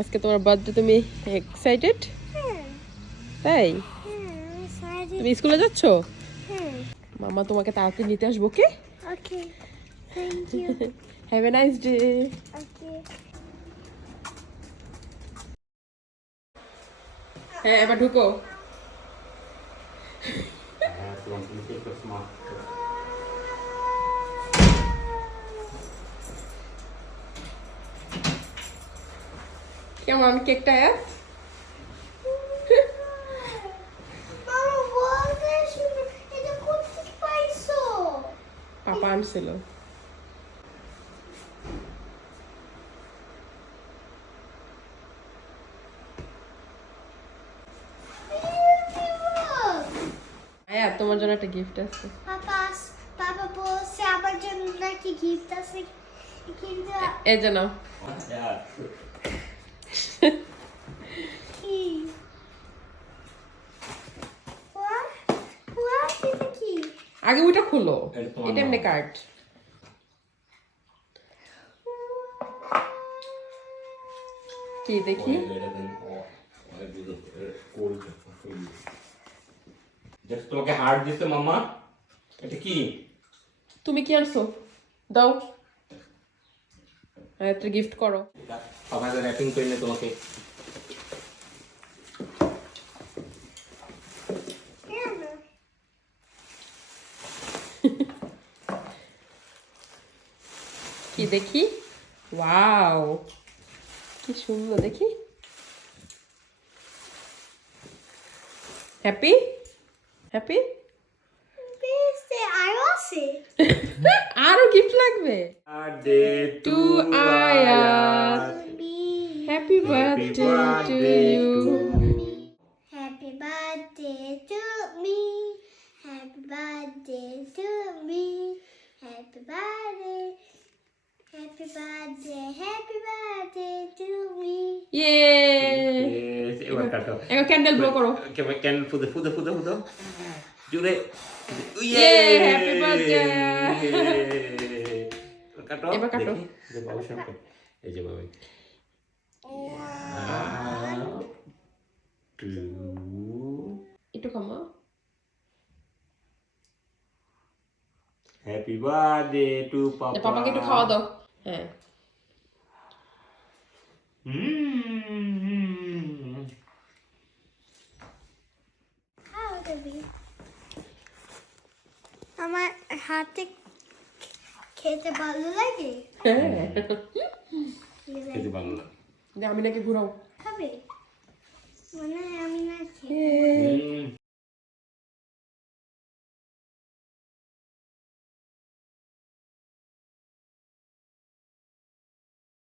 আজকে তোমার বার্থডে, তুমি এক্সাইটেড? তাই তুমি স্কুলে যাচ্ছ? মামা তোমাকে তাড়াতাড়ি নিতে আসবো। Okay, okay, thank you. Have a nice day. Okay. হ্যাঁ, এবার ঢুকো। কেমন কেকটা? পাপা আনছিল। আয়া, তোমার জন্য একটা গিফট আছে। পাপা বলছে আমার জন্য নাকি গিফট আছে, কিন্তু এই যে নাও। কি? এটা কি? আগে ওইটা খুলো, এটা এমনি কার্ড। কি দেখি? তোমাকে হার্ট দিতে মামা, এটা কি? তুমি কি আনছো? দাও, একটা গিফট করো। পাপা র্যাপিং করে নে তোমাকে। কি দেখি? ওয়াও, কি সুন্দর দেখি। Happy happy. আরো আছে। আরো গিফট লাগবে। Birthday to Ayat, happy birthday to you. Happy birthday to me. Happy birthday to me. Happy birthday. Happy birthday. Happy birthday to me. ইয়ে, এবার কাটো। এবার ক্যান্ডেল ব্লো করো। ক্যান্ডেল ফুদে ফুদে ফুদে ফুদে জুড়ে। ইয়ে, হ্যাপি বার্থডে। কাটো, এবার কাটো। দেখি, যে বাবু সামনে। এই যে বাবু। 1 2 একটু কমা। হ্যাপি বার্থডে টু পাপা। পাপাকে একটু খাওয়া দাও। হ্যাঁ, আমার হাতে খেতে ভালো লাগে। হ্যাঁ। খেতে ভালো লাগে। আমি নাকি ঘুরাও। খাবে? মানে